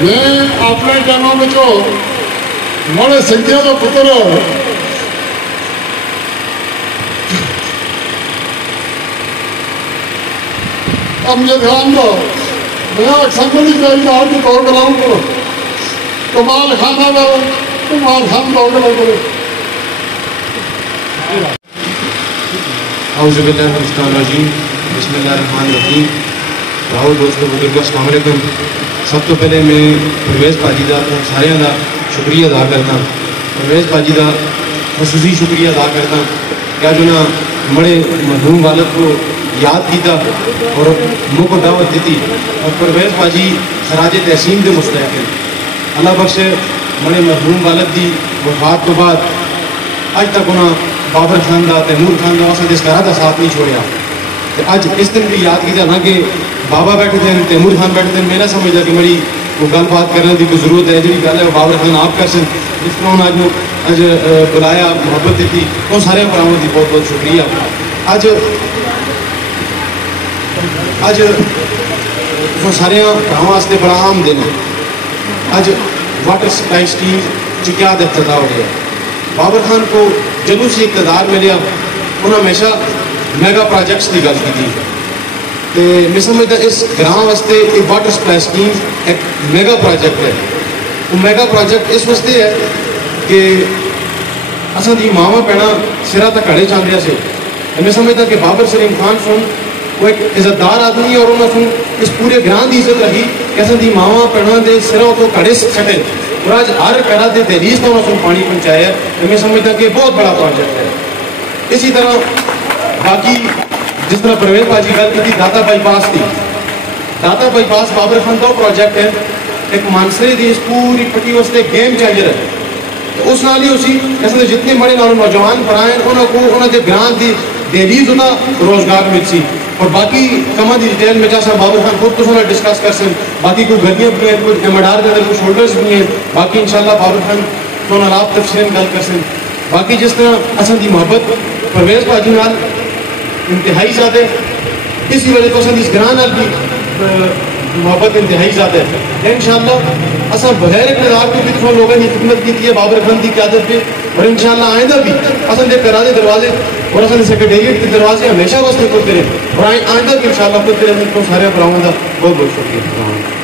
میں اپنے جانوں میں مڑے سنکھیا کا پتر امجد خان کا میں اسمبلی کی پروگرام کو کمال خانہ کا کمال خان پروگرام کرو. اعوذ باللہ من الشیطان الرجیم بسم اللہ الرحمن الرحیم. راہو دوستو بزرگو السلام علیکم. سب تو پہلے میں پرویز پاجی کا سارے کا شکریہ ادا کرتا. پرویز پاجی کا خصوصی شکریہ ادا کرتا کیا جو نا بڑے مرحوم والد کو یاد کیتا اور منہ کو دعوت دیتی. اور پرویز پاجی خراج تحسین کے مستحق ہیں. اللہ بخش بڑے مرحوم والد کی وفات تو بعد اج تک انہوں بابر خان کا تیمور خان کا واسطے اس طرح کا ساتھ نہیں چھوڑیا. اج اس دن بھی یاد کیا نہ کہ بابا بیٹھے تھے تیمور خان بیٹھے تھے. میں نہ سمجھتا کہ میری وہ گل بات کرنے کی کوئی ضرورت ہے. جی گل ہے وہ بابر خان آپ کر سن جس طرح انہوں نے اج بلایا محبت دیتی وہ سارے براؤں کی بہت بہت شکریہ. اج وہ سارے براؤں واسطے بڑا عام دن ہے. اج واٹر سپلائی اسکیم چکیا افتتاح ہو گیا. بابر خان کو جدوں سے اقتدار ملیا انہوں نے ہمیشہ میگا پروجیکٹس کی گل کی تھی. میں سمجھتا اس گراں واسطے ایک واٹر سپلائی اسکیم ایک میگا پروجیکٹ ہے. وہ میگا پروجیکٹ اس واسطے ہے کہ اصل دی ماوا پینا سرا تک کھڑے چاہتے سے. میں سمجھتا کہ بابر سلیم خان سن وہ ایک عزت دار آدمی اور انہوں نے اس پورے گراں کی عزت رکھی کہ اصل دی ماوا پینا دے سرا تو کھڑے چھٹے اور آج ہر گھر کے دہلیز تو انہوں نے پانی پہنچایا ہے. میں سمجھتا کہ بہت بڑا پروجیکٹ ہے. اسی طرح باقی جس طرح پرویز پاجی گل کی تھی داتا بائی پاس تھی. داتا بائی پاس بابر خان کا پروجیکٹ ہے ایک مانسرے کی اس پوری پٹی واسطے گیم چینجر ہے. اس نال ہی اسی اصل جتنے بڑے نوجوان پرائے انہوں کو انہوں کے گران کی دہلیز انہیں روزگار مل سی. اور باقی کما کی ڈیٹیل میں جیسا بابر خان خود تو سنا ڈسکس کر سن. باقی کوئی گلیاں بھی ہیں کوئی ایمڈار کے اندر کچھ شولڈرس بھی ہیں. باقی انشاءاللہ بابر خان تو آپ تفصیل گل کر سن. باقی جس طرح اصل کی محبت پرویز پاجی نال انتہائی زیادہ ہے اسی وجہ تو اصل اس گراں نال بھی محبت انتہائی زیادہ ہے. انشاءاللہ اصل بغیر اقتدار کو بھی تو لوگوں نے خدمت کی ہے بابر خان کی قیادت پہ. اور انشاءاللہ آئندہ بھی اصل کے کرا دے دروازے اور اصل سیکرٹریٹ کے دروازے ہمیشہ واسطے کھلتے رہے اور آئندہ بھی انشاءاللہ کھلتے رہے. سارے براؤں کا بہت بہت شکریہ.